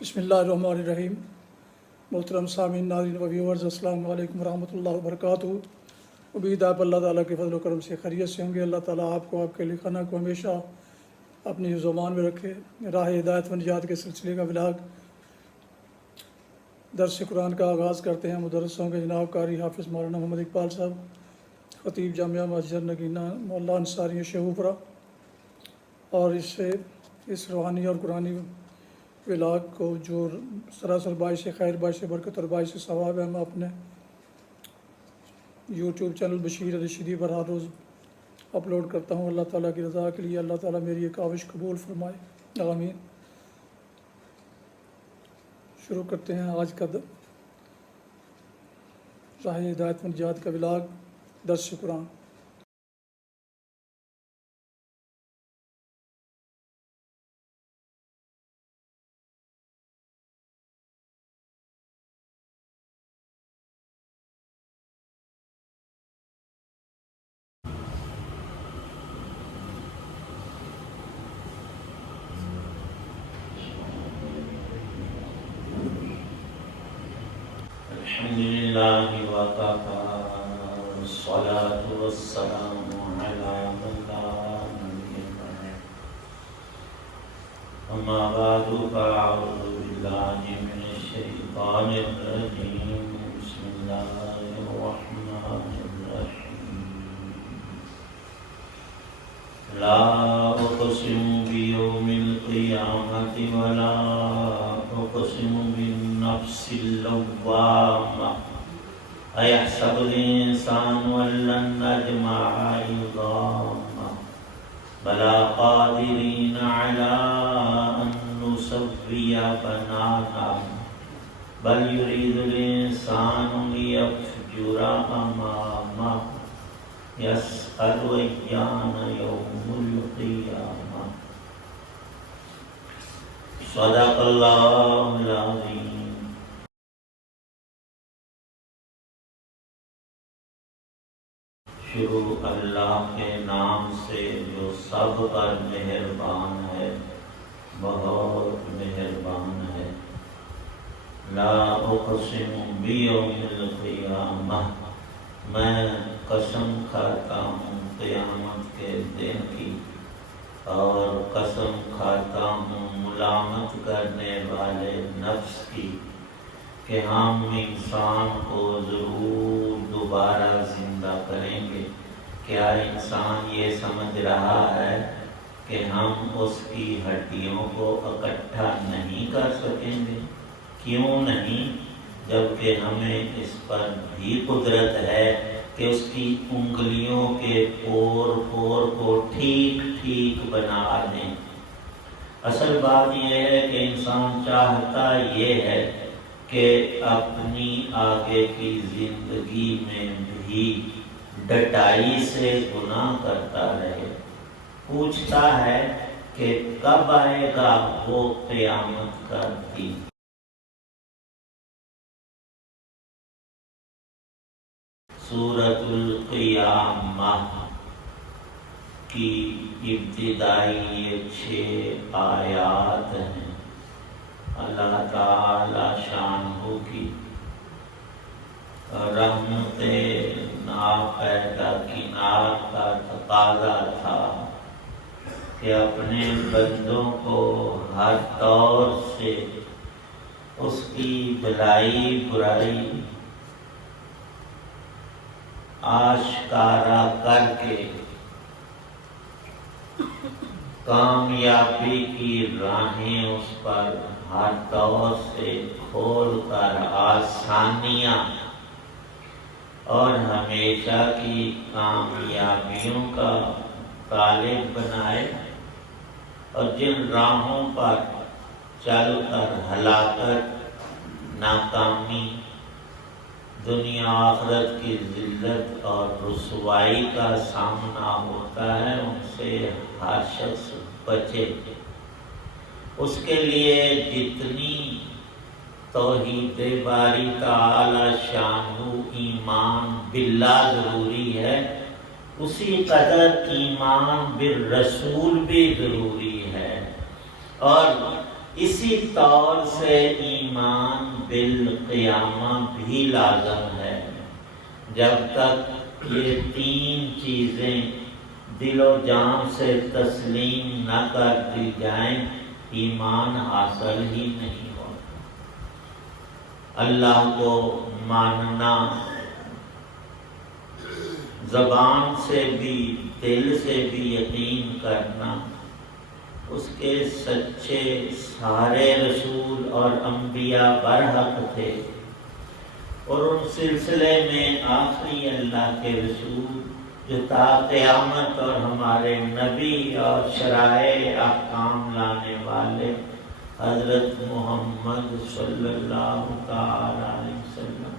بسم اللہ الرحمن الرحیم۔ محترم سامعین، ناظرین و ویورز، السلام علیکم ورحمۃ اللہ وبرکاتہ۔ امید آپ اللہ تعالیٰ کے فضل و کرم سے خیریت سے ہوں گے۔ اللہ تعالیٰ آپ کو، آپ کے لکھنا کو ہمیشہ اپنی زبان میں رکھے۔ راہ ہدایت و نجات کے سلسلے کا ولاگ درس قرآن کا آغاز کرتے ہیں۔ مدرسوں کے جناب قاری حافظ مولانا محمد اقبال صاحب، خطیب جامعہ مسجد نگینہ مولا انصاری شہوپرہ، اور اس روحانی اور قرآنی ولاگ کو جو سراسر باعث خیر، باعث برکت اور باعث ثواب ہے، میں اپنے یوٹیوب چینل بشیر رشیدی پر ہر روز اپلوڈ کرتا ہوں۔ اللہ تعالیٰ کی رضا کے لیے اللہ تعالیٰ میری یہ کاوش قبول فرمائے، آمین۔ شروع کرتے ہیں آج کا راہ ہدایت و نجات کا ولاگ درس قرآن۔ الحمدللہ وکفی والصلاة والسلام علی من لا نبی بعدہ، اما بعد فاعوذ باللہ من الشیطان الرجیم، بسم اللہ الرحمن الرحیم۔ لا اقسم بیوم القیامة ولا اقسم بالنفس اللوامة، أيحسب الإنسان أن لن نجمع عظامه، بلى قادرين على أن نسوي بنانه، بل يريد الإنسان ليفجر أمامه، يسأل أيان يوم القيامة۔ صدق اللہ العظیم۔ شروع اللہ کے نام سے جو سب پر مہربان ہے، بہت مہربان ہے۔ لا اقسم بیوم القیامہ، میں قسم کھاتا ہوں قیامت کے دن کی، اور قسم کھاتا ہوں ملامت کرنے والے نفس کی، کہ ہم انسان کو ضرور دوبارہ زندہ کریں گے۔ کیا انسان یہ سمجھ رہا ہے کہ ہم اس کی ہڈیوں کو اکٹھا نہیں کر سکیں گے؟ کیوں نہیں، جبکہ ہمیں اس پر بھی قدرت ہے کہ اس کی انگلیوں کے پور پور کو ٹھیک ٹھیک بنا دیں۔ اصل بات یہ ہے کہ انسان چاہتا یہ ہے کہ اپنی آگے کی زندگی میں بھی ڈٹائی سے گناہ کرتا رہے۔ پوچھتا ہے کہ کب آئے گا وہ قیامت کا دن۔ سورۃ القیامہ کی ابتدائی یہ 6 آیات ہیں۔ اللہ تعالی شانہ کی رحمت ناپیدا کنار کا تقاضا تھا کہ اپنے بندوں کو ہر طور سے اس کی بھلائی برائی آشکارا کر کے کامیابی کی راہیں اس پر ہر طور سے کھول کر آسانیاں اور ہمیشہ کی کامیابیوں کا طالب بنائے، اور جن راہوں پر چل کر ہلاکت، ناکامی، دنیا آخرت کی ذلت اور رسوائی کا سامنا ہوتا ہے، ان سے ہر شخص بچے۔ اس کے لیے جتنی توحید باری تعالی شانہ ایمان باللہ ضروری ہے، اسی قدر ایمان بالرسول بھی ضروری ہے، اور اسی طور سے ایمان بالقیامہ بھی لازم ہے۔ جب تک یہ تین چیزیں دل و جان سے تسلیم نہ کر دی جائیں ایمان حاصل ہی نہیں ہوتا۔ اللہ کو ماننا زبان سے بھی دل سے بھی یقین کرنا، اس کے سچے سارے رسول اور انبیاء برحق تھے، اور ان سلسلے میں آخری اللہ کے رسول جو تا قیامت اور ہمارے نبی اور شرائع احکام لانے والے حضرت محمد صلی اللہ تعالی علیہ وسلم،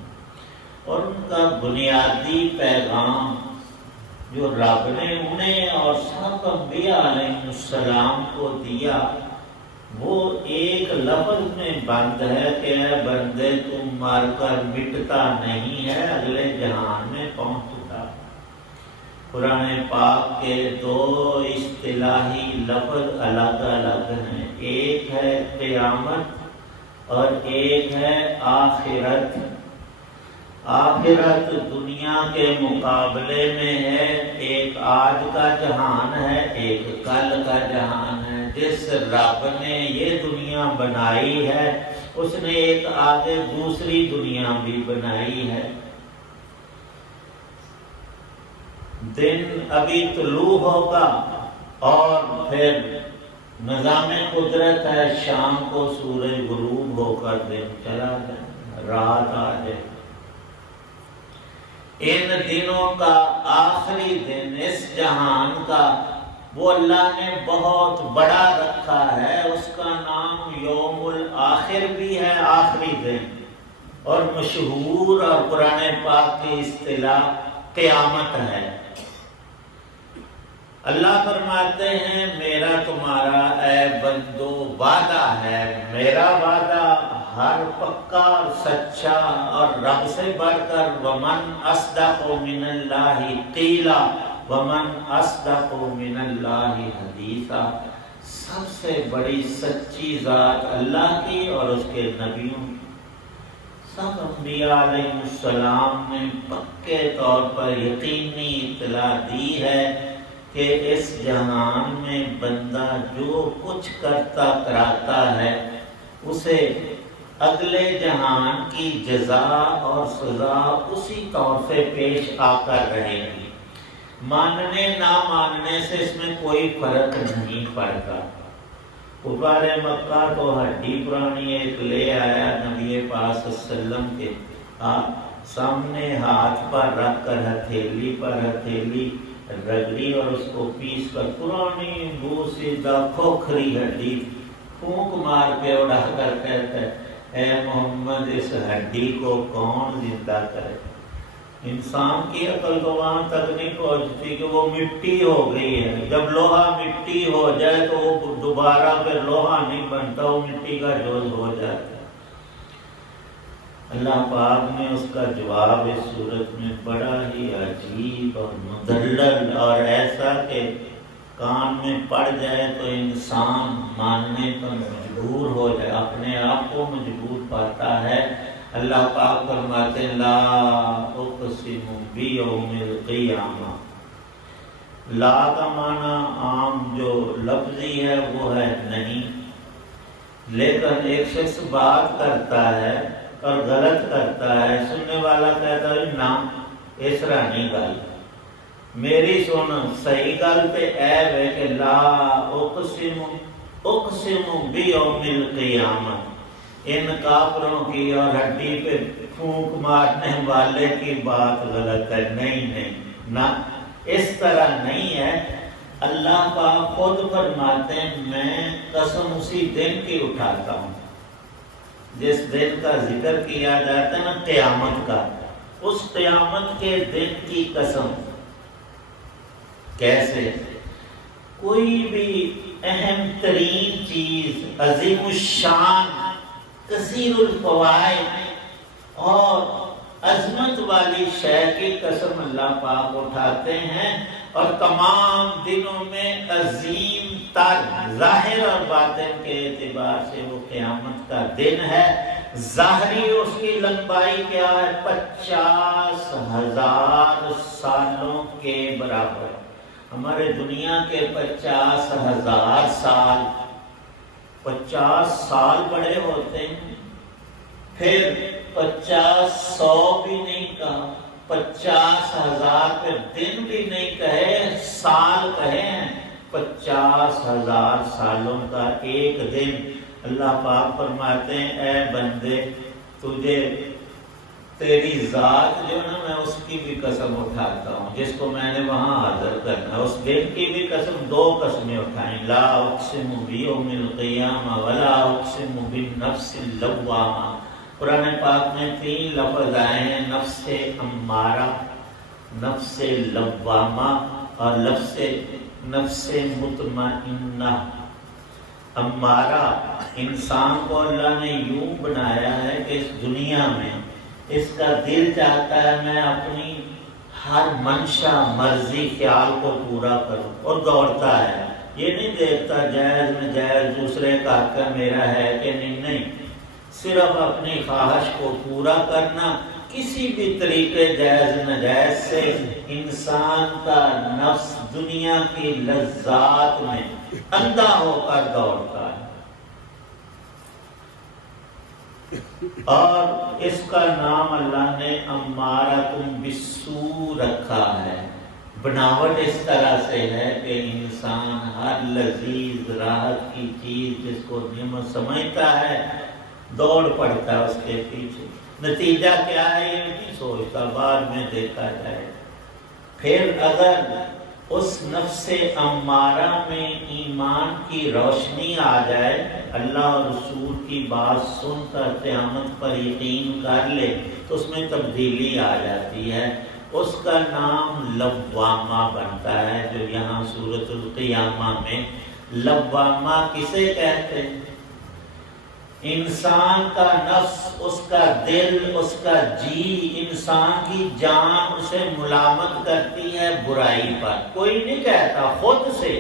اور ان کا بنیادی پیغام جو رب نے انہیں اور سب انبیاء علیہ السلام کو دیا، وہ ایک لفظ میں بند ہے کہ اے بندے تم مر کر مٹتا نہیں ہے، اگلے جہان میں پہنچتا۔ قرآن پاک کے دو اصطلاحی لفظ الگ الگ ہیں، ایک ہے قیامت اور ایک ہے آخرت۔ آخرت دنیا کے مقابلے میں ہے، ایک آج کا جہان ہے، ایک کل کا جہان ہے۔ جس رب نے یہ دنیا بنائی ہے اس نے ایک آگے دوسری دنیا بھی بنائی ہے۔ دن ابھی طلوع ہوگا اور پھر نظام قدرت ہے شام کو سورج غروب ہو کر دن چلا جائے، رات آ جائے۔ ان دنوں کا آخری دن اس جہان کا وہ اللہ نے بہت بڑا رکھا ہے، اس کا نام یوم الآخر بھی ہے، آخری دن، اور مشہور اور قرآن پاک کی اصطلاح قیامت ہے۔ اللہ فرماتے ہیں میرا تمہارا اے بندو وعدہ ہے، میرا وعدہ ہر پکا اور سچا، اور رب سے بڑھ کر ومن اصدق من اللہ قیلا ومن اصدق من اللہ حدیثا، سب سے بڑی سچی ذات اللہ کی اور اس کے نبیوں کی۔ سب انبیاء علیہ السلام نے پکے طور پر یقینی اطلاع دی ہے کہ اس جہان میں بندہ جو کچھ کرتا کراتا ہے اسے اگلے جہان کی جزا اور سزا اسی طور سے پیش آ کر رہے گی۔ ماننے نہ ماننے سے اس میں کوئی فرق نہیں پڑتا۔ کفار مکہ تو ہڈی پرانی ایک لے آیا نبی پاک صلی اللہ علیہ وسلم کے سامنے، ہاتھ پر رکھ کر ہتھیلی پر ہتھیلی رگڑی اور اس کو پیس کر پرانی بوسیدہ کھوکھری ہڈی پھونک مار کے اڑا کر کہتا ہے اے محمد اس ہڈی کو کون زندہ کرے؟ انسان کی عقل تو وہاں تک نہیں پہنچتی کہ وہ مٹی ہو گئی ہے، جب لوہا مٹی ہو جائے تو وہ دوبارہ پھر لوہا نہیں بنتا، وہ مٹی کا جوز ہو جاتا ہے۔ اللہ پاک نے اس کا جواب اس صورت میں بڑا ہی عجیب اور مدلل اور ایسا کہ کان میں پڑ جائے تو انسان ماننے پر مجبور ہو جائے، اپنے آپ کو مجبور پاتا ہے۔ اللہ پاک فرماتے ہیں لا اقسم بیوم القیامہ۔ لا کا معنی عام جو لفظی ہے وہ ہے نہیں، لیکن ایک شخص بات کرتا ہے اور غلط کرتا ہے، سننے والا کہتا ہے نا اس طرح نہیں گل، میری سن صحیح گل پہ عیب ہے کہ لا اقسم بیوم القیامہ، ان کافروں کی اور ہڈی پہ پھونک مارنے والے کی بات غلط ہے، نہیں نہ اس طرح نہیں ہے۔ اللہ پاک خود فرماتے ہیں میں قسم اسی دن کی اٹھاتا ہوں جس دن کا ذکر کیا جاتا ہے نا قیامت کا، اس قیامت کے دن کی قسم۔ کیسے؟ کوئی بھی اہم ترین چیز، عظیم الشان، کثیر الفوائد اور عظمت والی شے کی قسم اللہ پاک اٹھاتے ہیں اور تمام دنوں میں عظیم تر ظاہر اور باطن کے اعتبار سے وہ قیامت کا دن ہے۔ ظاہری اس کی لمبائی کیا ہے؟ 50,000 سالوں کے برابر۔ ہمارے دنیا کے 50,000 سال، 50 سال بڑے ہوتے ہیں، پھر 50 100 بھی نہیں کہا، 50,000 پھر دن بھی نہیں کہے، سال کہے ہیں۔ 50,000 سالوں کا ایک دن۔ اللہ پاک فرماتے ہیں اے بندے تجھے تیری ذات جو ہے نا، میں اس کی بھی قسم اٹھاتا ہوں جس کو میں نے وہاں حاضر کرنا ہے، اس دن کی بھی قسم۔ 2 قسمیں اٹھائیں، لا اقسم بیوم القیامہ ولا اقسم بالنفس اللوامہ۔ قرآن پاک میں 3 لفظ آئے ہیں، نفس امارہ، نفس لوامہ اور نفس مطمئنہ۔ امارہ، انسان کو اللہ نے یوں بنایا ہے کہ اس دنیا میں اس کا دل چاہتا ہے میں اپنی ہر منشا مرضی خیال کو پورا کروں، اور دوڑتا ہے، یہ نہیں دیکھتا جائز میں جائز دوسرے کا حق میرا ہے کہ نہیں، صرف اپنی خواہش کو پورا کرنا، کسی بھی طریقے جائز ناجائز سے انسان کا نفس دنیا کی لذات میں اندھا ہو کر دوڑتا ہے۔ اور اس کا نام اللہ نے امارۃ بالسوء رکھا ہے۔ بناوٹ اس طرح سے ہے کہ انسان ہر لذیذ راحت کی چیز جس کو نعمت سمجھتا ہے دوڑ پڑتا ہے اس کے پیچھے۔ نتیجہ کیا ہے یہ نہیں سوچتا، بعد میں دیکھا جائے۔ پھر اگر اس نفس امارہ میں ایمان کی روشنی آ جائے، اللہ اور رسول کی بات سن کر قیامت پر یقین کر لے تو اس میں تبدیلی آ جاتی ہے، اس کا نام لوامہ بنتا ہے۔ جو یہاں سورۃ القیامہ میں لوامہ کسے کہتے ہیں؟ انسان کا نفس، اس کا دل، اس کا جی، انسان کی جان اسے ملامت کرتی ہے برائی پر، کوئی نہیں کہتا، خود سے۔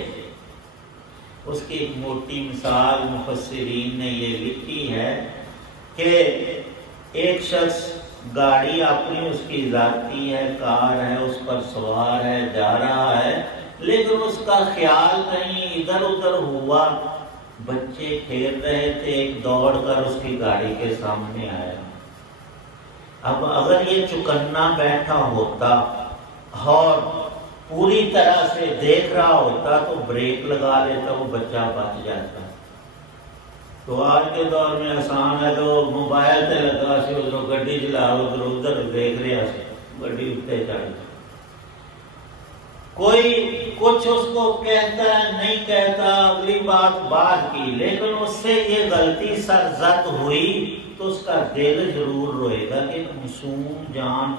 اس کی ایک موٹی مثال مفسرین نے یہ لکھی ہے کہ ایک شخص گاڑی اپنی اس کی ذاتی ہے، کار ہے، اس پر سوار ہے، جا رہا ہے، لیکن اس کا خیال کہیں ادھر ادھر ہوا، بچے کھیل رہے تھے، ایک دوڑ کر اس کی گاڑی کے سامنے آیا۔ اب اگر یہ چکنا بیٹھا ہوتا اور پوری طرح سے دیکھ رہا ہوتا تو بریک لگا لیتا، وہ بچہ بچ جاتا۔ تو آج کے دور میں آسان ہے، تو موبائل تے لگا سی ادھر گڈی چلا، ادھر ادھر دیکھ رہا سی، گڈی اتنے چڑھ۔ کوئی کچھ اس کو کہتا ہے نہیں کہتا، اگلی بات بعد کی، لیکن اس سے یہ غلطی سرزد ہوئی تو اس کا دل ضرور روئے گا کہ معصوم جان،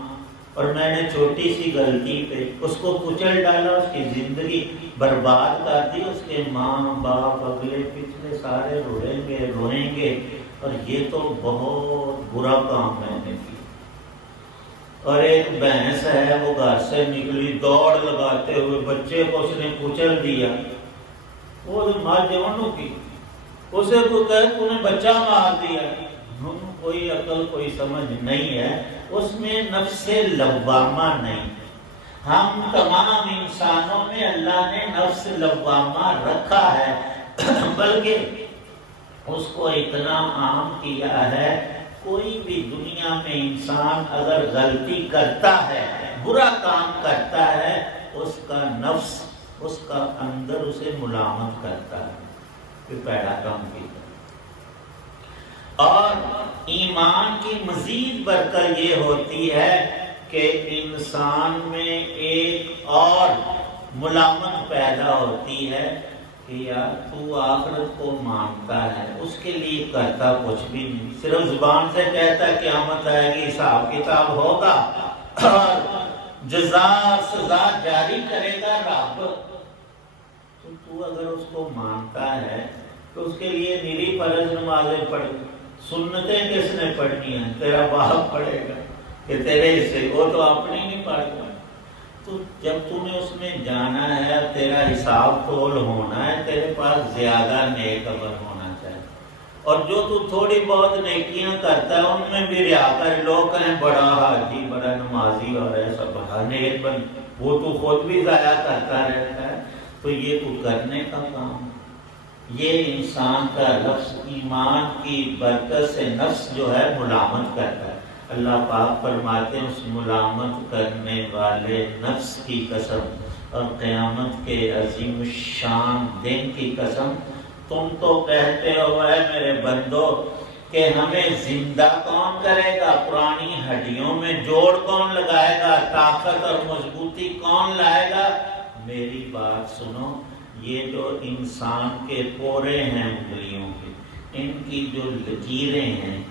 اور میں نے چھوٹی سی غلطی پہ اس کو کچل ڈالا، اس کی زندگی برباد کر دی، اس کے ماں باپ اگلے پچھلے سارے روئیں گے، اور یہ تو بہت برا کام میں نے کیا۔ اور ایک بھینس ہے، وہ گھر سے نکلی، دوڑ لگاتے ہوئے بچے کو اس نے کچل دیا، وہ ماں جوانوں کی، اسے کو کہے تو نے بچہ مار دیا، کوئی عقل کوئی سمجھ نہیں ہے، اس میں نفس لوامہ نہیں۔ ہم تمام انسانوں میں اللہ نے نفس لوامہ رکھا ہے، بلکہ اس کو اتنا عام کیا ہے، کوئی بھی دنیا میں انسان اگر غلطی کرتا ہے، برا کام کرتا ہے، اس کا نفس، اس کا اندر اسے ملامت کرتا ہے کہ پیڑا کام کیا۔ اور ایمان کی مزید برکت یہ ہوتی ہے کہ انسان میں ایک اور ملامت پیدا ہوتی ہے کہ یار تو آخرت کو مانتا ہے، اس کے لیے کرتا کچھ بھی نہیں، صرف زبان سے کہتا ہے قیامت آئے گی، حساب کتاب ہوگا اور جزا سزا جاری کرے گا رب، تو اگر اس کو مانتا ہے تو اس کے لیے نیری فرض نمازیں پڑھ، سنتیں کس نے پڑھنی ہیں؟ تیرا باپ پڑھے گا کہ تیرے حصے، وہ تو اپنی نہیں پڑھتا۔ تو جب تو نے اس میں جانا ہے، تیرا حساب تول ہونا ہے، تیرے پاس زیادہ نیک عمل ہونا چاہیے۔ اور جو تو تھوڑی بہت نیکیاں کرتا ہے ان میں بھی ریاکار لوگ ہیں، بڑا حاجی، بڑا نمازی اور ایسا بڑا نیک بن، وہ تو خود بھی ضائع کرتا رہتا ہے۔ تو یہ تو کرنے کا کام، یہ انسان کا لفظ ایمان کی برکت سے نفس جو ہے ملامت کرتا ہے۔ اللہ پاک فرماتے ہیں اس ملامت کرنے والے نفس کی قسم اور قیامت کے عظیم الشان دن کی قسم، تم تو کہتے ہو اے میرے بندو کہ ہمیں زندہ کون کرے گا، پرانی ہڈیوں میں جوڑ کون لگائے گا، طاقت اور مضبوطی کون لائے گا۔ میری بات سنو، یہ جو انسان کے پورے ہیں انگلیوں کے، ان کی جو لکیریں ہیں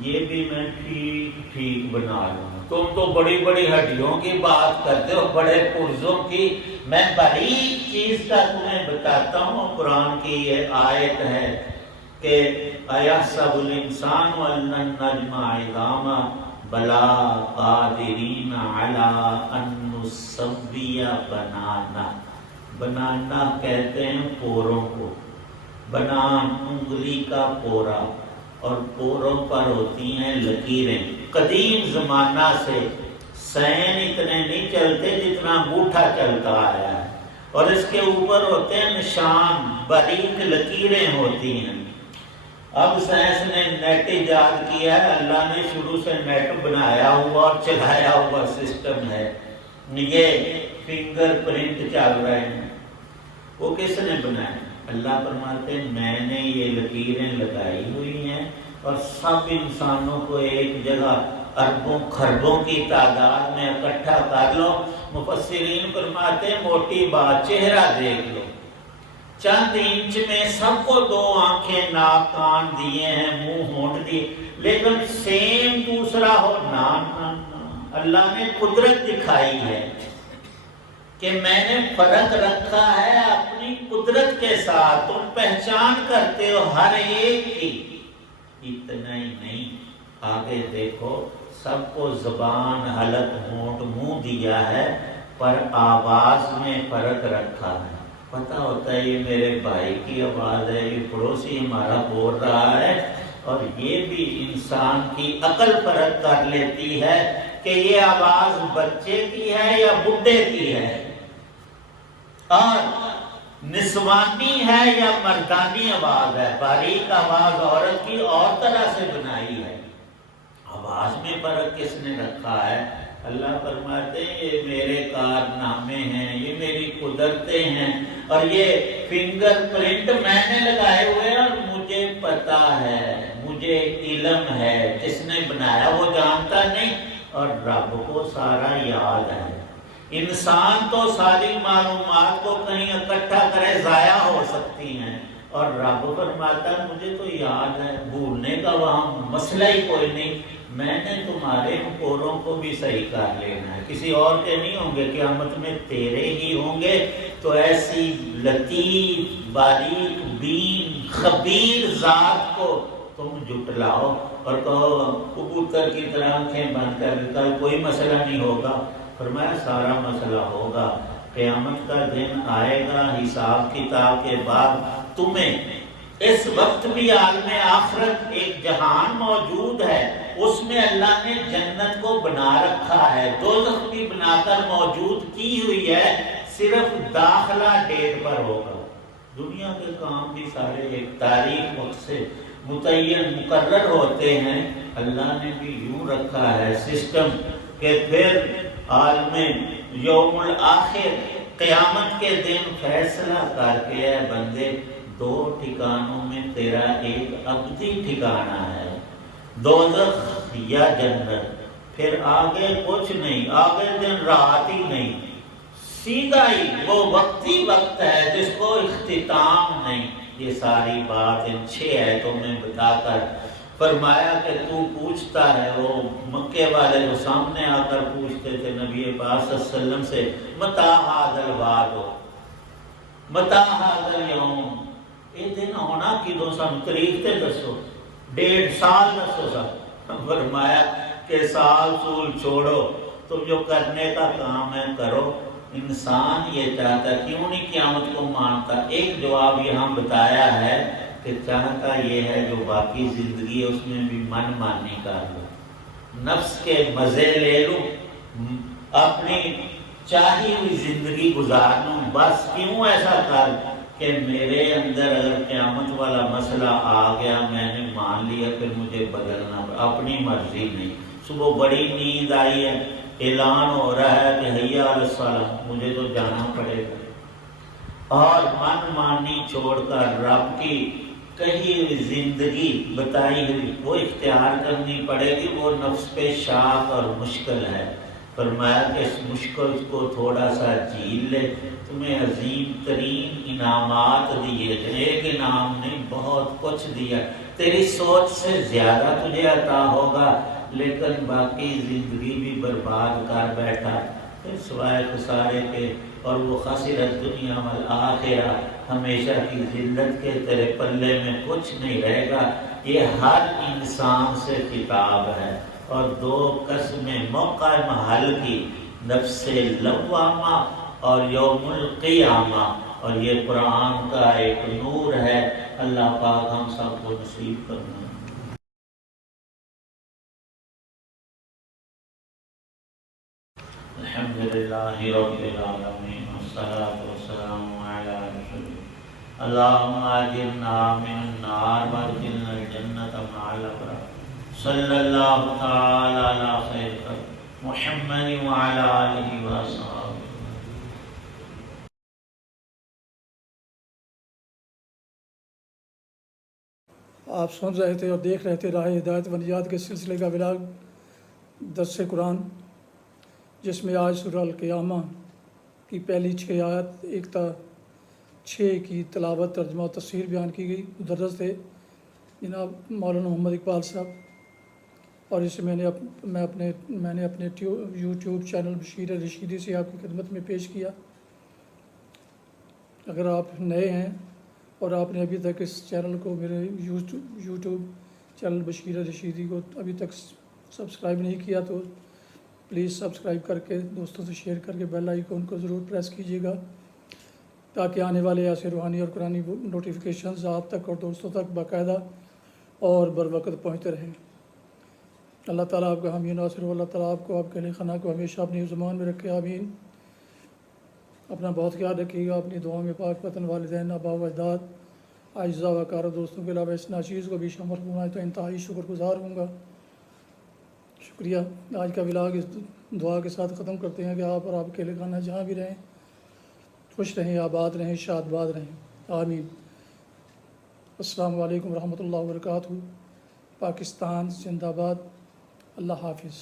یہ بھی میں ٹھیک ٹھیک بنا لوں گا۔ تم تو بڑی بڑی ہڈیوں کی بات کرتے ہو، بڑے پرزوں کی، میں باریک چیز کا تمہیں بتاتا ہوں۔ قرآن کی یہ آیت ہے کہ ایحسب الانسان ان لن نجمع عظامہ بلا قادرین علی ان نسوی بنانہ۔ بنانا کہتے ہیں پوروں کو، بنان انگلی کا پورا، اور پوروں پر ہوتی ہیں لکیریں۔ قدیم زمانہ سے سین اتنے نہیں چلتے جتنا انگوٹھا چلتا آیا ہے، اور اس کے اوپر ہوتے ہیں نشان، باریک لکیریں ہوتی ہیں۔ اب سائنس نے نیٹ ایجاد کیا ہے، اللہ نے شروع سے نیٹ بنایا ہوا اور چلایا ہوا سسٹم ہے، یہ فنگر پرنٹ چل رہے ہیں۔ وہ کس نے بنایا؟ اللہ فرماتے ہیں میں نے یہ لکیریں لگائی ہوئی ہیں، اور سب انسانوں کو ایک جگہ اربوں خربوں کی تعداد میں اکٹھا کر لو۔ مفسرین فرماتے ہیں موٹی بات، چہرہ دیکھ لو، چند انچ میں سب کو دو آنکھیں، ناک، کان دیے ہیں، منہ ہونٹ دیے، لیکن سیم دوسرا ہو نا نا نا۔ اللہ نے قدرت دکھائی ہے کہ میں نے فرق رکھا ہے اپنی قدرت کے ساتھ، تم پہچان کرتے ہو ہر ایک کی۔ اتنا ہی نہیں، آگے دیکھو، سب کو زبان، حلق، ہونٹ، منہ دیا ہے، پر آواز میں فرق رکھا ہے۔ پتہ ہوتا ہے یہ میرے بھائی کی آواز ہے، یہ پڑوسی ہمارا بول رہا ہے، اور یہ بھی انسان کی عقل فرق کر لیتی ہے کہ یہ آواز بچے کی ہے یا بڈھے کی ہے، اور نسوانی ہے یا مردانی آواز ہے۔ باریک آواز عورت کی اور طرح سے بنائی ہے، آواز میں فرق کس نے رکھا ہے؟ اللہ فرماتے ہیں یہ میرے کارنامے ہیں، یہ میری قدرتیں ہیں، اور یہ فنگر پرنٹ میں نے لگائے ہوئے ہیں، اور مجھے پتا ہے، مجھے علم ہے، جس نے بنایا وہ جانتا نہیں، اور رب کو سارا یاد ہے۔ انسان تو ساری معلومات کو کہیں اکٹھا کرے ضائع ہو سکتی ہیں، اور رب فرماتا ہے مجھے تو یاد ہے، بھولنے کا وہاں مسئلہ ہی کوئی نہیں، میں نے تمہارے پوروں کو بھی صحیح کر لینا ہے، کسی اور کے نہیں ہوں گے، قیامت میں تیرے ہی ہوں گے۔ تو ایسی لطیف، باریک بین، خبیر ذات کو تم جھٹلاؤ اور کہو کبوتر کی طرح آنکھیں بند کر دیتا ہے، کوئی مسئلہ نہیں ہوگا۔ فرمایا سارا مسئلہ ہوگا، قیامت کا دن آئے گا، حساب کتاب کے بعد تمہیں اس وقت بھی عالم آخرت ایک جہان موجود ہے، اس میں اللہ نے جنت کو بنا رکھا ہے، دوزخ بھی بنا کر موجود کی ہوئی ہے، صرف داخلہ ڈیٹ پر ہوگا۔ دنیا کے کام بھی سارے ایک تاریخ وقت سے متعین مقرر ہوتے ہیں، اللہ نے بھی یوں رکھا ہے سسٹم کہ پھر عالم یوم الآخر قیامت کے دن فیصلہ کر کے اے بندے دو ٹھکانوں میں تیرا ایک ابدی ٹھکانہ ہے، دوزخ یا جنت، پھر آگے کچھ نہیں، آگے دن رات ہی نہیں، سیدھا ہی وہ وقتی وقت ہے جس کو اختتام نہیں۔ یہ ساری بات ان 6 آیتوں میں بتا کر فرمایا کہ تو پوچھتا ہے، وہ مکے والے جو سامنے آ کر پوچھتے تھے نبی پاک صلی اللہ علیہ وسلم سے، متا ھذا الوعد، متا ھذا اليوم، یہ دن ہونا کدوں، سن تاریخ تے دسو، 1.5 سال دسو سن۔ فرمایا کہ سال سول چھوڑو، تم جو کرنے کا کام ہے کرو، انسان یہ چاہتا کیوں نہیں قیامت کو مانتا؟ ایک جواب یہاں بتایا ہے کہ چاہتا یہ ہے جو باقی زندگی ہے اس میں بھی من مانی کر لو، نفس کے مزے لے لوں، اپنی چاہی ہوئی زندگی گزار لوں، بس کیوں ایسا کر کہ میرے اندر اگر قیامت والا مسئلہ آ گیا میں نے مان لیا پھر مجھے بدلنا اپنی مرضی نہیں۔ صبح بڑی نیند آئی ہے، اعلان ہو رہا ہے کہ حی علی الصلاۃ، مجھے تو جانا پڑے گا، اور من مانی چھوڑ کر رب کی کہی ہوئی زندگی بتائی ہوئی وہ اختیار کرنی پڑے گی، وہ نفس پہ شاق اور مشکل ہے۔ فرمایا کہ اس مشکل کو تھوڑا سا جھیل لے، تمہیں عظیم ترین انعامات دیے، ایک انعام نہیں بہت کچھ دیا، تیری سوچ سے زیادہ تجھے عطا ہوگا، لیکن باقی زندگی بھی برباد کر بیٹھا پھر سوائے خسارے کے، اور وہ خسرت دنیا والآخرہ، ہمیشہ کی ذلت کے تیرے پلے میں کچھ نہیں رہے گا۔ یہ ہر انسان سے خطاب ہے، اور دو قسمیں موقع محل کی، نفس لوامہ اور یوم القیامہ، اور یہ قرآن کا ایک نور ہے، اللہ پاک ہم سب کو نصیب کرنا۔ الحمدللہ رب العالمین والصلاة والسلام علی رسول اللہم اجرنا من النار وادخلنا الجنة مع الابرار صلی اللہ تعالی علی خیر محمد وعلی آلہ وصحبہ۔ آپ سن رہے تھے اور دیکھ رہے تھے راہ ہدایت و نجات کے سلسلے کا ولاگ درس قرآن، جس میں آج سورہ القیامہ کی پہلی 6 آیات 1 تا 6 کی تلاوت، ترجمہ و تفسیر بیان کی گئی۔ مدرس تھے جناب مولانا محمد اقبال صاحب، اور اسے میں نے اپنے یوٹیوب چینل بشیر رشیدی سے آپ کی خدمت میں پیش کیا۔ اگر آپ نئے ہیں اور آپ نے ابھی تک اس چینل کو، میرے یوٹیوب چینل بشیر رشیدی کو ابھی تک سبسکرائب نہیں کیا تو پلیز سبسکرائب کر کے دوستوں سے شیئر کر کے بیل آئیکن کو ضرور پریس کیجیے گا، تاکہ آنے والے ایسے روحانی اور قرآنی نوٹیفیکیشنز آپ تک اور دوستوں تک باقاعدہ اور بر وقت پہنچتے رہیں۔ اللہ تعالیٰ آپ کا حامی ناصر ہو، اللہ تعالیٰ آپ کو، آپ کے خانہ کو ہمیشہ اپنی زمان میں رکھے، آمین۔ اپنا بہت خیال رکھیے گا، اپنی دعاؤں میں پاک وطن، والدین، آباء و اجداد، اعزاء و اقارب دوستوں کے علاوہ اس ناچیز کو بھی شامل فرمائے تو انتہائی شکر گزار ہوں گا۔ شکریہ۔ آج کا ولاگ اس دعا کے ساتھ ختم کرتے ہیں کہ آپ اور آپ کے خانہ جہاں بھی رہیں خوش رہیں، آباد رہیں، شاد باد رہیں، آمین۔ السلام علیکم ورحمۃ اللہ وبرکاتہ۔ پاکستان زندہ باد۔ اللہ حافظ۔